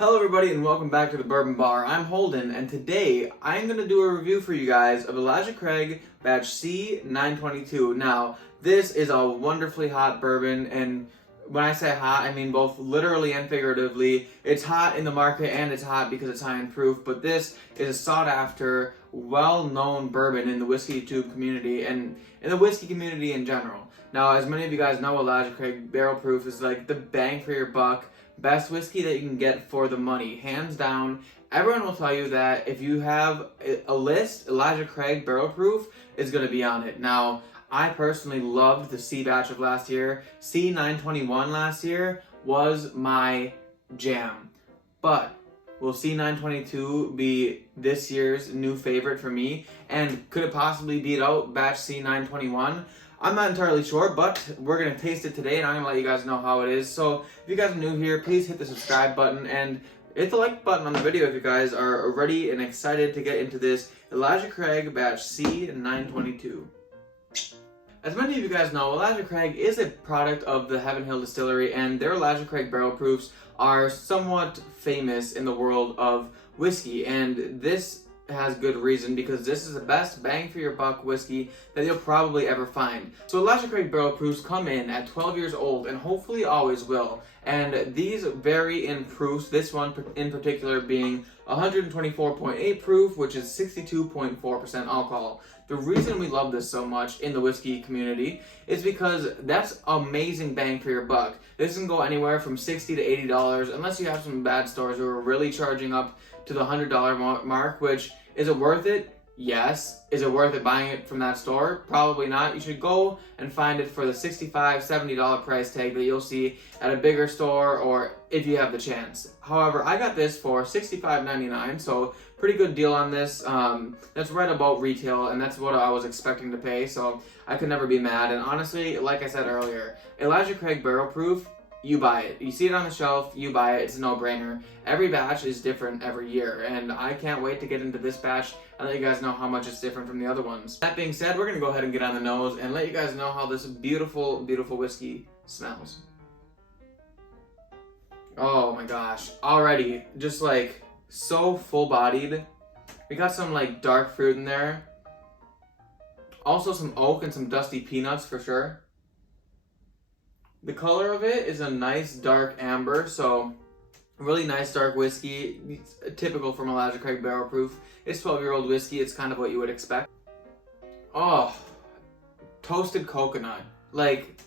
Hello everybody and welcome back to the Bourbon Bar. I'm Holden and today I'm going to do a review for you guys of Elijah Craig batch C922. Now this is a wonderfully hot bourbon, and when I say hot I mean both literally and figuratively. It's hot in the market and it's hot because it's high in proof, but this is a sought after, well-known bourbon in the whiskey tube community and in the whiskey community in general. Now as many of you guys know, Elijah Craig Barrel Proof is like the bang for your buck. Best whiskey that you can get for the money, hands down. Everyone will tell you that if you have a list, Elijah Craig Barrel Proof is going to be on it. Now, I personally loved the C batch of last year. C921 last year was my jam. But will C922 be this year's new favorite for me? And could it possibly beat out batch C921? I'm not entirely sure, but we're going to taste it today and I'm going to let you guys know how it is. So if you guys are new here, please hit the subscribe button and hit the like button on the video if you guys are ready and excited to get into this Elijah Craig batch C922. As many of you guys know, Elijah Craig is a product of the Heaven Hill Distillery, and their Elijah Craig Barrel Proofs are somewhat famous in the world of whiskey, and this has good reason because this is the best bang for your buck whiskey that you'll probably ever find. So Elijah Craig Barrel Proofs come in at 12 years old and hopefully always will. And these vary in proofs, this one in particular being 124.8 proof, which is 62.4% alcohol. The reason we love this so much in the whiskey community is because that's amazing bang for your buck. This can go anywhere from $60 to $80 unless you have some bad stores who are really charging up to the $100 mark, which is it worth it? Yes. Is it worth it buying it from that store? Probably not. You should go and find it for the $65, $70 price tag that you'll see at a bigger store, or if you have the chance. However, I got this for $65.99, so pretty good deal on this. That's right about retail, and that's what I was expecting to pay, so I could never be mad. And honestly, like I said earlier, Elijah Craig Barrel Proof, you buy it. You see it on the shelf, you buy it. It's a no-brainer. Every batch is different every year, and I can't wait to get into this batch and let you guys know how much it's different from the other ones. That being said, we're going to go ahead and get on the nose and let you guys know how this beautiful, beautiful whiskey smells. Oh my gosh. Already, just like so full-bodied. We got some like dark fruit in there. Also some oak and some dusty peanuts for sure. The color of it is a nice dark amber, so really nice dark whiskey. It's typical from Elijah Craig Barrel Proof. It's 12-year-old whiskey. It's kind of what you would expect. Oh, toasted coconut. Like,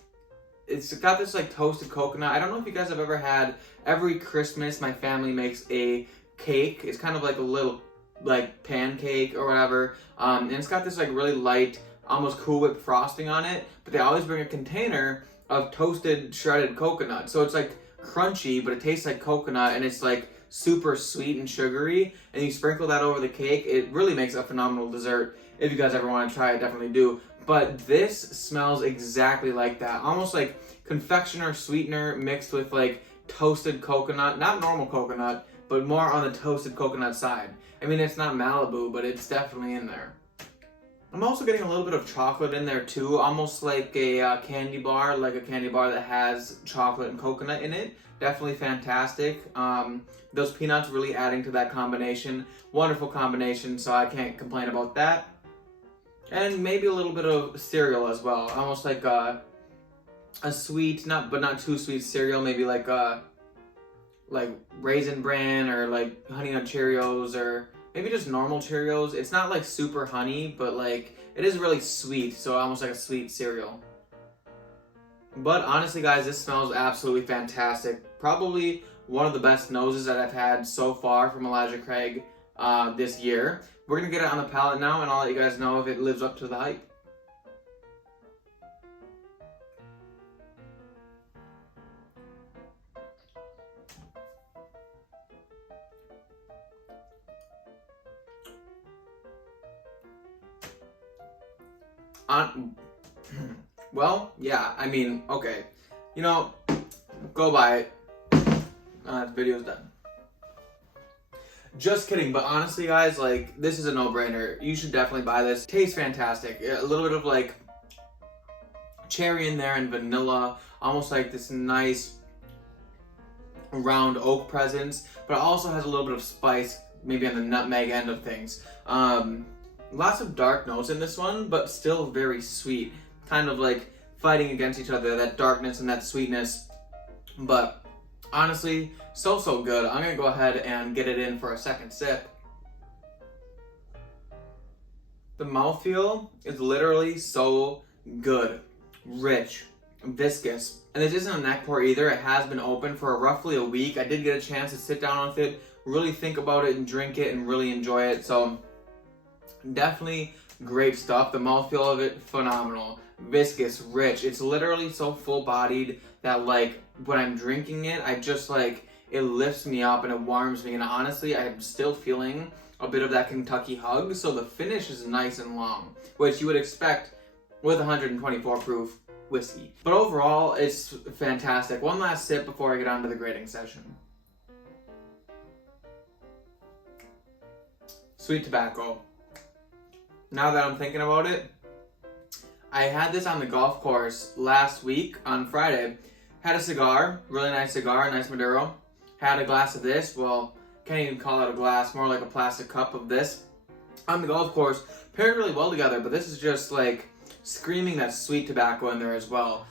it's got this like toasted coconut. I don't know if you guys have ever had, every Christmas my family makes a cake. It's kind of like a little like pancake or whatever. And it's got this like really light, almost Cool Whip frosting on it. But they always bring a container of toasted shredded coconut, so it's like crunchy, but it tastes like coconut, and it's like super sweet and sugary, and you sprinkle that over the cake. It really makes a phenomenal dessert. If you guys ever want to try it, definitely do. But this smells exactly like that, almost like confectioner sweetener mixed with like toasted coconut, not normal coconut, but more on the toasted coconut side. I mean, it's not Malibu, but it's definitely in there. I'm also getting a little bit of chocolate in there too, almost like a candy bar, that has chocolate and coconut in it. Definitely fantastic. Those peanuts really adding to that combination. Wonderful combination, so I can't complain about that. And maybe a little bit of cereal as well, almost like a sweet, but not too sweet cereal, maybe like Raisin Bran or like Honey Nut Cheerios, or maybe just normal Cheerios. It's not like super honey, but like it is really sweet, so almost like a sweet cereal. But honestly guys, this smells absolutely fantastic. Probably one of the best noses that I've had so far from Elijah Craig this year. We're gonna get it on the palate now and I'll let you guys know if it lives up to the hype. Well, yeah, I mean, okay. You know, go buy it. The video's done. Just kidding, but honestly, guys, like, this is a no-brainer. You should definitely buy this. Tastes fantastic. A little bit of, like, cherry in there and vanilla. Almost like this nice round oak presence, but it also has a little bit of spice, maybe on the nutmeg end of things. Lots of dark notes in this one, but still very sweet, kind of like fighting against each other, that darkness and that sweetness. But honestly, so good. I'm gonna go ahead and get it in for a second sip. The mouthfeel is literally so good, rich, viscous. And this isn't a neck pour either. It has been open for roughly a week. I did get a chance to sit down with it, really think about it and drink it and really enjoy it. So definitely great stuff. The mouthfeel of it, phenomenal. Viscous, rich. It's literally so full-bodied that like when I'm drinking it, I just like, it lifts me up and it warms me. And honestly, I'm still feeling a bit of that Kentucky hug. So the finish is nice and long, which you would expect with 124 proof whiskey. But overall, it's fantastic. One last sip before I get on to the grading session. Sweet tobacco. Now that I'm thinking about it, I had this on the golf course last week on Friday. Had a cigar, really nice cigar, nice Maduro. Had a glass of this, well, can't even call it a glass, more like a plastic cup of this. On the golf course, paired really well together, but this is just like screaming that sweet tobacco in there as well.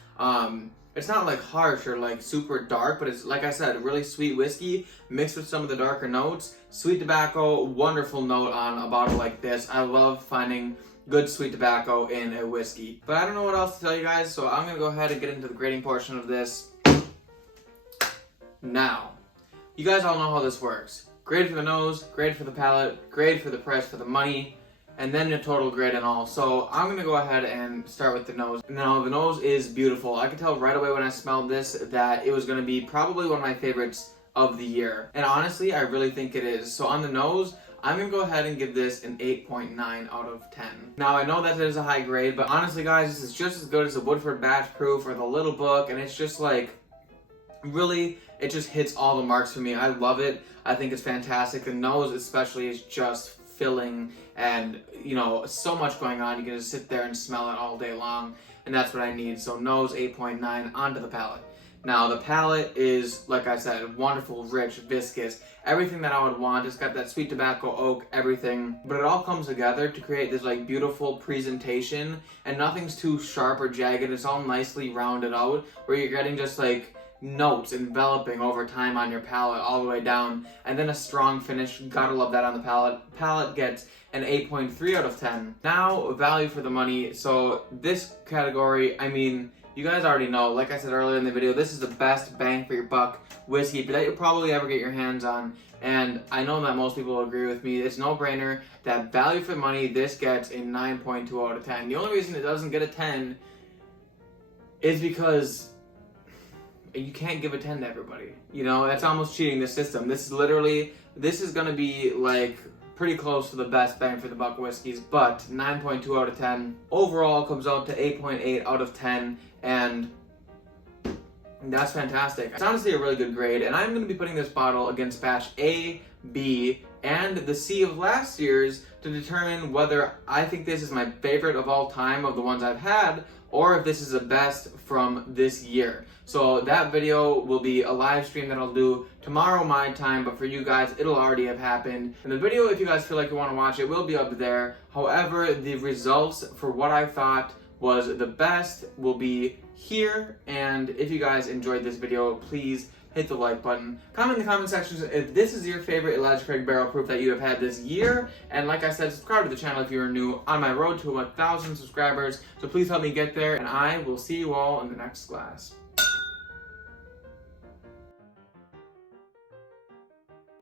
It's not like harsh or like super dark, but it's, like I said, really sweet whiskey mixed with some of the darker notes. Sweet tobacco, wonderful note on a bottle like this. I love finding good sweet tobacco in a whiskey. But I don't know what else to tell you guys, so I'm gonna go ahead and get into the grading portion of this now. You guys all know how this works. Grade for the nose, grade for the palate, grade for the price for the money, and then a total grade and all. So I'm gonna go ahead and start with the nose. Now the nose is beautiful. I could tell right away when I smelled this that it was gonna be probably one of my favorites of the year. And honestly, I really think it is. So on the nose, I'm gonna go ahead and give this an 8.9 out of 10. Now I know that it is a high grade, but honestly guys, this is just as good as the Woodford Batch Proof or the Little Book, and it's just like, really, it just hits all the marks for me. I love it. I think it's fantastic. The nose especially is just filling and, you know, so much going on. You can just sit there and smell it all day long, and that's what I need. So nose 8.9, onto the palate. Now the palate is, like I said, wonderful, rich, viscous, everything that I would want. It's got that sweet tobacco, oak, everything, but it all comes together to create this like beautiful presentation, and nothing's too sharp or jagged. It's all nicely rounded out where you're getting just like notes enveloping over time on your palate all the way down, and then a strong finish. Gotta love that on the palate. Palate gets an 8.3 out of 10. Now value for the money. So this category, I mean, you guys already know, like I said earlier in the video, this is the best bang for your buck whiskey that you'll probably ever get your hands on. And I know that most people agree with me. It's no brainer that value for money, this gets a 9.2 out of 10. The only reason it doesn't get a 10 is because you can't give a 10 to everybody. You know, that's almost cheating the system. This is gonna be like pretty close to the best bang for the buck whiskeys, but 9.2 out of 10. Overall comes out to 8.8 out of 10, and that's fantastic. It's honestly a really good grade, and I'm going to be putting this bottle against batch A, B, and the C of last year's to determine whether I think this is my favorite of all time of the ones I've had, or if this is the best from this year. So that video will be a live stream that I'll do tomorrow my time, but for you guys, it'll already have happened. And the video, if you guys feel like you want to watch it, will be up there. However, the results for what I thought was the best will be here. And if you guys enjoyed this video, please hit the like button. Comment in the comment section if this is your favorite Elijah Craig Barrel Proof that you have had this year. And like I said, subscribe to the channel if you are new, on my road to 1,000 subscribers. So please help me get there, and I will see you all in the next glass.